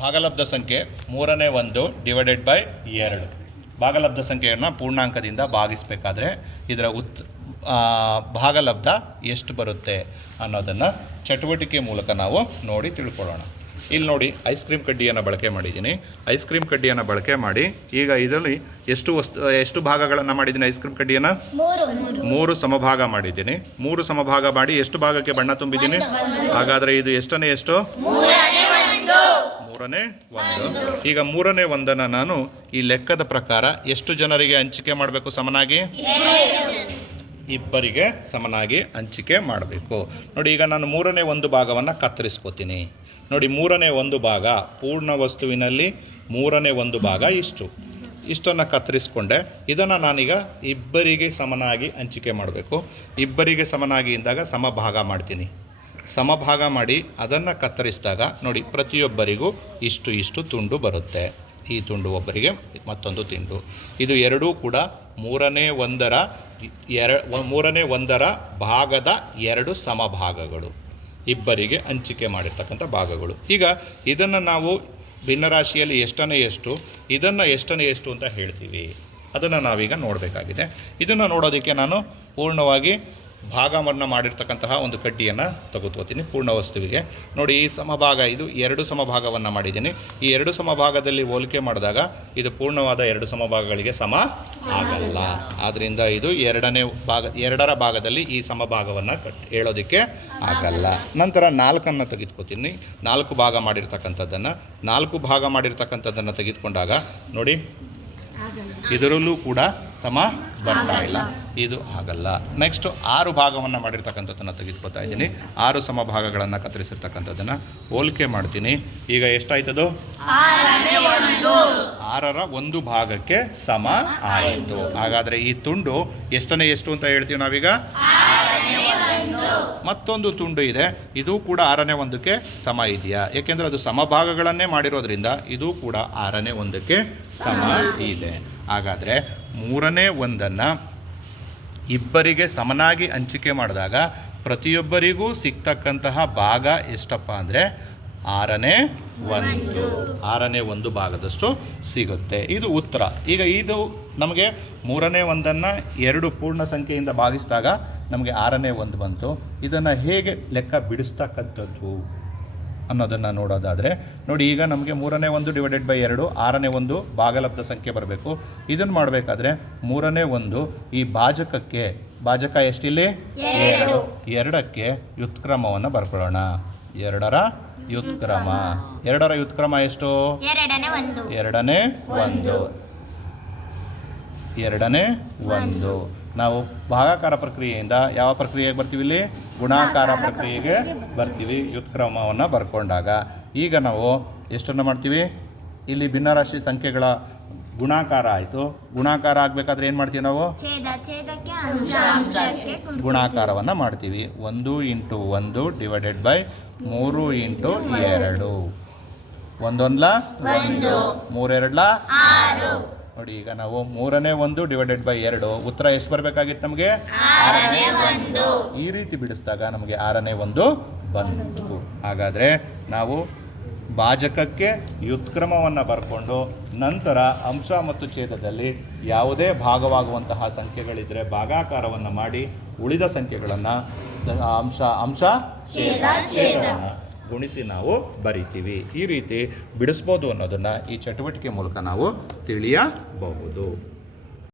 ಭಾಗಲಬ್ಧ ಸಂಖ್ಯೆ ಮೂರನೇ ಒಂದು ಡಿವೈಡೆಡ್ ಬೈ ಎರಡು. ಭಾಗಲಬ್ಧ ಸಂಖ್ಯೆಯನ್ನು ಪೂರ್ಣಾಂಕದಿಂದ ಭಾಗಿಸಬೇಕಾದ್ರೆ ಇದರ ಉತ್ ಭಾಗಲಬ್ಧ ಎಷ್ಟು ಬರುತ್ತೆ ಅನ್ನೋದನ್ನು ಚಟುವಟಿಕೆ ಮೂಲಕ ನಾವು ನೋಡಿ ತಿಳ್ಕೊಳ್ಳೋಣ. ಇಲ್ಲಿ ನೋಡಿ ಐಸ್ ಕ್ರೀಮ್ ಕಡ್ಡಿಯನ್ನು ಬಳಕೆ ಮಾಡಿದ್ದೀನಿ. ಐಸ್ ಕ್ರೀಮ್ ಕಡ್ಡಿಯನ್ನು ಬಳಕೆ ಮಾಡಿ ಈಗ ಇದರಲ್ಲಿ ಎಷ್ಟು ವಸ್ತು ಎಷ್ಟು ಭಾಗಗಳನ್ನು ಮಾಡಿದ್ದೀನಿ ಐಸ್ ಕ್ರೀಮ್ ಕಡ್ಡಿಯನ್ನು? ಮೂರು. ಸಮಭಾಗ ಮಾಡಿದ್ದೀನಿ. ಮೂರು ಸಮಭಾಗ ಮಾಡಿ ಎಷ್ಟು ಭಾಗಕ್ಕೆ ಬಣ್ಣ ತುಂಬಿದ್ದೀನಿ? ಹಾಗಾದರೆ ಇದು ಎಷ್ಟನೇ ಎಷ್ಟು? ಮೂರನೇ ಈಗ ಮೂರನೇ ಒಂದನ್ನು ನಾನು ಈ ಲೆಕ್ಕದ ಪ್ರಕಾರ ಎಷ್ಟು ಜನರಿಗೆ ಹಂಚಿಕೆ ಮಾಡಬೇಕು ಸಮನಾಗಿ? ಇಬ್ಬರಿಗೆ ಸಮನಾಗಿ ಹಂಚಿಕೆ ಮಾಡಬೇಕು. ನೋಡಿ, ಈಗ ನಾನು ಮೂರನೇ ಒಂದು ಭಾಗವನ್ನು ಕತ್ತರಿಸ್ಕೋತೀನಿ. ನೋಡಿ, ಮೂರನೇ ಒಂದು ಭಾಗ, ಪೂರ್ಣ ವಸ್ತುವಿನಲ್ಲಿ ಮೂರನೇ ಒಂದು ಭಾಗ ಇಷ್ಟು. ಇಷ್ಟನ್ನು ಕತ್ತರಿಸ್ಕೊಂಡೆ. ಇದನ್ನು ನಾನೀಗ ಇಬ್ಬರಿಗೆ ಸಮನಾಗಿ ಹಂಚಿಕೆ ಮಾಡಬೇಕು. ಇಬ್ಬರಿಗೆ ಸಮನಾಗಿ ಇದ್ದಾಗ ಸಮಭಾಗ ಮಾಡ್ತೀನಿ. ಸಮಭಾಗ ಮಾಡಿ ಅದನ್ನು ಕತ್ತರಿಸಿದಾಗ ನೋಡಿ, ಪ್ರತಿಯೊಬ್ಬರಿಗೂ ಇಷ್ಟು ಇಷ್ಟು ತುಂಡು ಬರುತ್ತೆ. ಈ ತುಂಡು ಒಬ್ಬರಿಗೆ ಮತ್ತೊಂದು ತುಂಡು. ಇದು ಎರಡೂ ಕೂಡ ಮೂರನೇ ಒಂದರ ಎರ, ಮೂರನೇ ಒಂದರ ಭಾಗದ ಎರಡು ಸಮಭಾಗಗಳು. ಇಬ್ಬರಿಗೆ ಹಂಚಿಕೆ ಮಾಡಿರ್ತಕ್ಕಂಥ ಭಾಗಗಳು. ಈಗ ಇದನ್ನು ನಾವು ಭಿನ್ನರಾಶಿಯಲ್ಲಿ ಎಷ್ಟನೇ ಎಷ್ಟು, ಇದನ್ನು ಎಷ್ಟನೇ ಎಷ್ಟು ಅಂತ ಹೇಳ್ತೀವಿ. ಅದನ್ನು ನಾವೀಗ ನೋಡಬೇಕಾಗಿದೆ. ಇದನ್ನು ನೋಡೋದಕ್ಕೆ ನಾನು ಪೂರ್ಣವಾಗಿ ಭಾಗವನ್ನು ಮಾಡಿರ್ತಕ್ಕಂತಹ ಒಂದು ಕಡ್ಡಿಯನ್ನು ತೆಗೆದುಕೋತೀನಿ ಪೂರ್ಣ ವಸ್ತುವಿಗೆ. ನೋಡಿ, ಈ ಸಮಭಾಗ ಇದು ಎರಡು ಸಮಭಾಗವನ್ನು ಮಾಡಿದ್ದೀನಿ. ಈ ಎರಡು ಸಮಭಾಗದಲ್ಲಿ ಹೋಲಿಕೆ ಮಾಡಿದಾಗ ಇದು ಪೂರ್ಣವಾದ ಎರಡು ಸಮಭಾಗಗಳಿಗೆ ಸಮ ಆಗಲ್ಲ. ಆದ್ದರಿಂದ ಇದು ಎರಡನೇ ಭಾಗ, ಎರಡರ ಭಾಗದಲ್ಲಿ ಈ ಸಮಭಾಗವನ್ನು ಕಟ್, ಹೇಳೋದಕ್ಕೆ ಆಗಲ್ಲ. ನಂತರ ನಾಲ್ಕನ್ನು ತೆಗೆದುಕೋತೀನಿ. ನಾಲ್ಕು ಭಾಗ ಮಾಡಿರ್ತಕ್ಕಂಥದ್ದನ್ನು, ನಾಲ್ಕು ಭಾಗ ಮಾಡಿರ್ತಕ್ಕಂಥದ್ದನ್ನು ತೆಗೆದುಕೊಂಡಾಗ, ನೋಡಿ ಇದರಲ್ಲೂ ಕೂಡ ಸಮ ಬರ್ತಾ ಇಲ್ಲ. ಇದು ಆಗಲ್ಲ ನೆಕ್ಸ್ಟ್ ಆರು ಭಾಗವನ್ನು ಮಾಡಿರ್ತಕ್ಕಂಥದ್ದನ್ನು ತೆಗೆದುಕೊಳ್ತಾ ಇದ್ದೀನಿ. ಆರು ಸಮ ಭಾಗಗಳನ್ನು ಕತ್ತರಿಸಿರ್ತಕ್ಕಂಥದ್ದನ್ನು ಹೋಲಿಕೆ ಮಾಡ್ತೀನಿ. ಈಗ ಎಷ್ಟಾಯ್ತದು? ಆರರ ಒಂದು ಭಾಗಕ್ಕೆ ಸಮ ಆಯಿತು. ಹಾಗಾದರೆ ಈ ತುಂಡು ಎಷ್ಟನೇ ಎಷ್ಟು ಅಂತ ಹೇಳ್ತೀವಿ ನಾವೀಗ? ಮತ್ತೊಂದು ತುಂಡು ಇದೆ. ಇದು ಕೂಡ ಆರನೇ ಒಂದಕ್ಕೆ ಸಮ ಇದೆಯಾ? ಏಕೆಂದರೆ ಅದು ಸಮಭಾಗಗಳನ್ನೇ ಮಾಡಿರೋದ್ರಿಂದ ಇದು ಕೂಡ ಆರನೇ ಒಂದಕ್ಕೆ ಸಮ ಇದೆ. ಹಾಗಾದರೆ ಮೂರನೇ ಒಂದನ್ನು ಇಬ್ಬರಿಗೆ ಸಮನಾಗಿ ಹಂಚಿಕೆ ಮಾಡಿದಾಗ ಪ್ರತಿಯೊಬ್ಬರಿಗೂ ಸಿಗ್ತಕ್ಕಂತಹ ಭಾಗ ಎಷ್ಟಪ್ಪ ಅಂದರೆ ಆರನೇ ಒಂದು ಆರನೇ ಒಂದು ಭಾಗದಷ್ಟು ಸಿಗುತ್ತೆ. ಇದು ಉತ್ತರ. ಈಗ ಇದು ನಮಗೆ ಮೂರನೇ ಒಂದನ್ನು ಎರಡು ಪೂರ್ಣ ಸಂಖ್ಯೆಯಿಂದ ಭಾಗಿಸಿದಾಗ ನಮಗೆ ಆರನೇ ಒಂದು ಬಂತು. ಇದನ್ನು ಹೇಗೆ ಲೆಕ್ಕ ಬಿಡಿಸ್ತಕ್ಕಂಥದ್ದು ಅನ್ನೋದನ್ನು ನೋಡೋದಾದರೆ ನೋಡಿ ಈಗ ನಮಗೆ ಮೂರನೇ ಒಂದು ಡಿವೈಡೆಡ್ ಬೈ ಎರಡು ಆರನೇ ಒಂದು ಭಾಗಲಬ್ಧ ಸಂಖ್ಯೆ ಬರಬೇಕು. ಇದನ್ನು ಮಾಡಬೇಕಾದ್ರೆ ಮೂರನೇ ಒಂದು ಈ ಭಾಜಕಕ್ಕೆ ಭಾಜಕ ಎಷ್ಟಿಲ್ಲಿ? ಎರಡು. ಎರಡಕ್ಕೆ ವ್ಯುತ್ಕ್ರಮವನ್ನು ಬರ್ಕೊಳ್ಳೋಣ. ಎರಡರ ವ್ಯುತ್ಕ್ರಮ ಎರಡರ ವ್ಯುತ್ಕ್ರಮ ಎಷ್ಟು? ಎರಡನೇ ಒಂದು. ಎರಡನೇ ಒಂದು. ಎರಡನೇ ಒಂದು. ನಾವು ಭಾಗಾಕಾರ ಪ್ರಕ್ರಿಯೆಯಿಂದ ಯಾವ ಪ್ರಕ್ರಿಯೆಗೆ ಬರ್ತೀವಿ ಇಲ್ಲಿ? ಗುಣಾಕಾರ ಪ್ರಕ್ರಿಯೆಗೆ ಬರ್ತೀವಿ. ವ್ಯುತ್ಕ್ರಮವನ್ನು ಬರ್ಕೊಂಡಾಗ. ಈಗ ನಾವು ಎಷ್ಟನ್ನು ಮಾಡ್ತೀವಿ? ಇಲ್ಲಿ ಭಿನ್ನರಾಶಿ ಸಂಖ್ಯೆಗಳ ಗುಣಾಕಾರ ಆಯಿತು. ಗುಣಾಕಾರ ಆಗಬೇಕಾದ್ರೆ ಏನು ಮಾಡ್ತೀವಿ ನಾವು? ಗುಣಾಕಾರವನ್ನು ಮಾಡ್ತೀವಿ. ಒಂದು ಇಂಟು ಒಂದು ಡಿವೈಡೆಡ್ ಬೈ ಮೂರು ಇಂಟು ಎರಡು. ಒಂದೊಂದ್ಲ? ಒಂದು. ಮೂರೆರಡ್ಲ? ನೋಡಿ ಈಗ ನಾವು ಮೂರನೇ ಒಂದು ಡಿವೈಡೆಡ್ ಬೈ ಎರಡು. ಉತ್ತರ ಎಷ್ಟು ಬರಬೇಕಾಗಿತ್ತು ನಮಗೆ? ಆರನೇ ಒಂದು. ಈ ರೀತಿ ಬಿಡಿಸಿದಾಗ ನಮಗೆ ಆರನೇ ಒಂದು ಬಂತು. ಹಾಗಾದರೆ ನಾವು ಭಾಜಕಕ್ಕೆ ವ್ಯುತ್ಕ್ರಮವನ್ನು ಬರ್ಕೊಂಡು ನಂತರ ಅಂಶ ಮತ್ತು ಛೇದದಲ್ಲಿ ಯಾವುದೇ ಭಾಗವಾಗುವಂತಹ ಸಂಖ್ಯೆಗಳಿದ್ದರೆ ಭಾಗಾಕಾರವನ್ನು ಮಾಡಿ ಉಳಿದ ಸಂಖ್ಯೆಗಳನ್ನು ಅಂಶ ಅಂಶ ಛೇದ, ಛೇದವನ್ನು ಗುಣಿಸಿ ನಾವು ಬರಿತೀವಿ. ಈ ರೀತಿ ಬಿಡಿಸ್ಬೋದು ಅನ್ನೋದನ್ನು ಈ ಚಟುವಟಿಕೆ ಮೂಲಕ ನಾವು ತಿಳಿಯಬಹುದು.